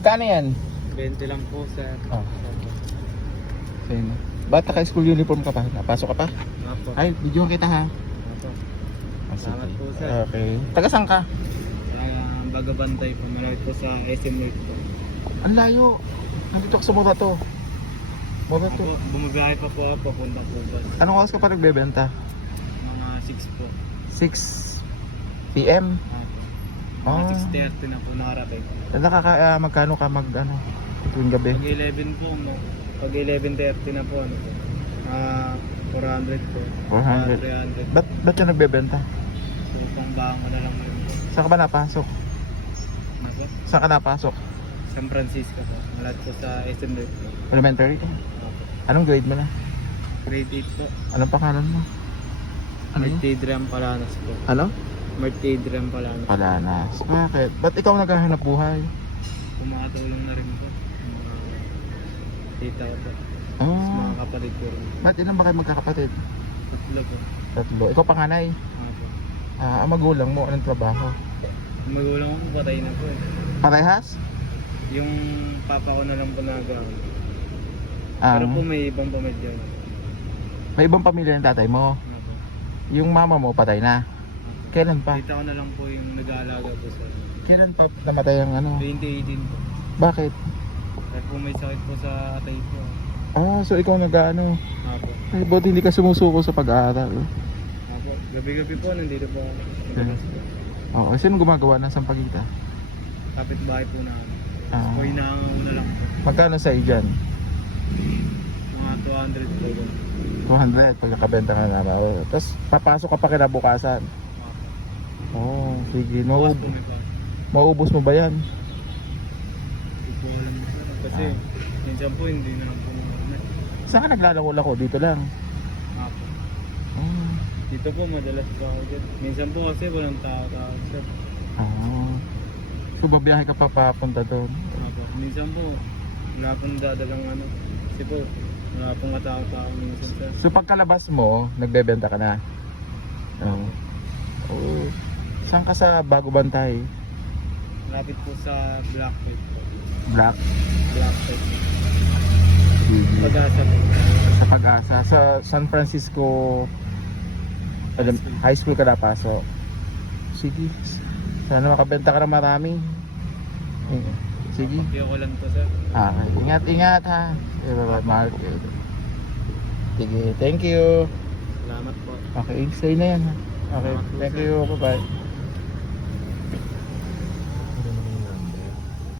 Magkano yan? 20 lang po, sir. Oh. Sa'yo na. Bata ka, school uniform ka pa? Napasok ka pa? Apo. Ay, video kita ha. Apo. Ah, sige. Salamat po, sir. Okay. Taga saan ka? Bagabantay po. Malapit po sa SM North po. Ang layo. Nandito ka sa Morato. Morato. Apo, bumabiyahe pa po ako papunta po bus. Anong oras ka pa nagbebenta? Mga 6 po. 6 PM? Apo. Mga Ah. 6:30 na po nakarating. Magkano ka ano? Tuwing gabi? Pag 11 po, pag 11:30 na po, ano po? 400 po. 400. 300. Ba't ka nagbebenta? So, pang bahan ko na lang ngayon po. Saan ka ba napasok? Ano po? Saan ka napasok? San Francisco po. Malapit po sa SM North po. Elementary? Apo. Anong grade mo na? Grade 8 po. Anong pangalan mo? Ano yun? Martidram Palanas po. Ano? Martidram Palanas. Palanas. Bakit? Ba't ikaw naghahanap buhay? Pumakatulong na rin po. Mga tita ko po. Sa Oh. mga kapatid ko rin. Ba't ilan ba kayo magkakapatid? Tatlo po. Tatlo. Ikaw panganay? Apo. Ang magulang mo, anong trabaho? Ang magulang ko patay na po eh. Parehas? Yung papa ko na lang po nagawa. Ah, Pero po may ibang pamilya na. may ibang pamilya ng tatay mo. Apo. Yung mama mo patay na. Apo. Kailan pa? Tita ko na lang po yung nag-aalaga po sa Kailan pa namatay ang ano? 2018 po. Bakit? Dahil po may sakit po sa atay ko. So ikaw nag-ano? Apo. Ay, buti hindi ka sumusuko sa pag-aaral. Apo. Gabi-gabi po nandito po ako. Nagabas po. Oo, sino gumagawa ng sampagita? Kapit-bahay po namin. Ah. O inaangauna lang po. Magkano sa dyan? Mga 200 po. 200 pagkakabenta ka na. Tapos papasok ka pa kinabukasan. Apo. Sige. Bukas po may pa. Maubos mo ba yan? Hindi po alam mo sir. Kasi minsan po hindi na po makamit. Saan ka naglalako-lako? Dito lang. Apo. Oh. Dito po madalas po ako dyan. Minsan po kasi walang tao-tao sir. So babiyahe ka pa papunta doon. Apo. Minsan po wala pong dadalang ano. Kasi po wala pong katao-tao minsan sir. So pagkalabas mo, nagbebenta ka na? Oo. Oh. Saan ka sa Bago Bantay? Lapit po sa Blackfield po. Black? Blackfield. Sige. Pag-asa po. Sa Pag-asa. Sa San Francisco High School ka napasok. Sige. Sana makabenta ka na marami. Sige. Papiyo ko lang po sir. Ingat ha. Mahal kayo. Sige, thank you. Salamat po. Okay, stay na yan ha. Okay, thank you. Bye-bye.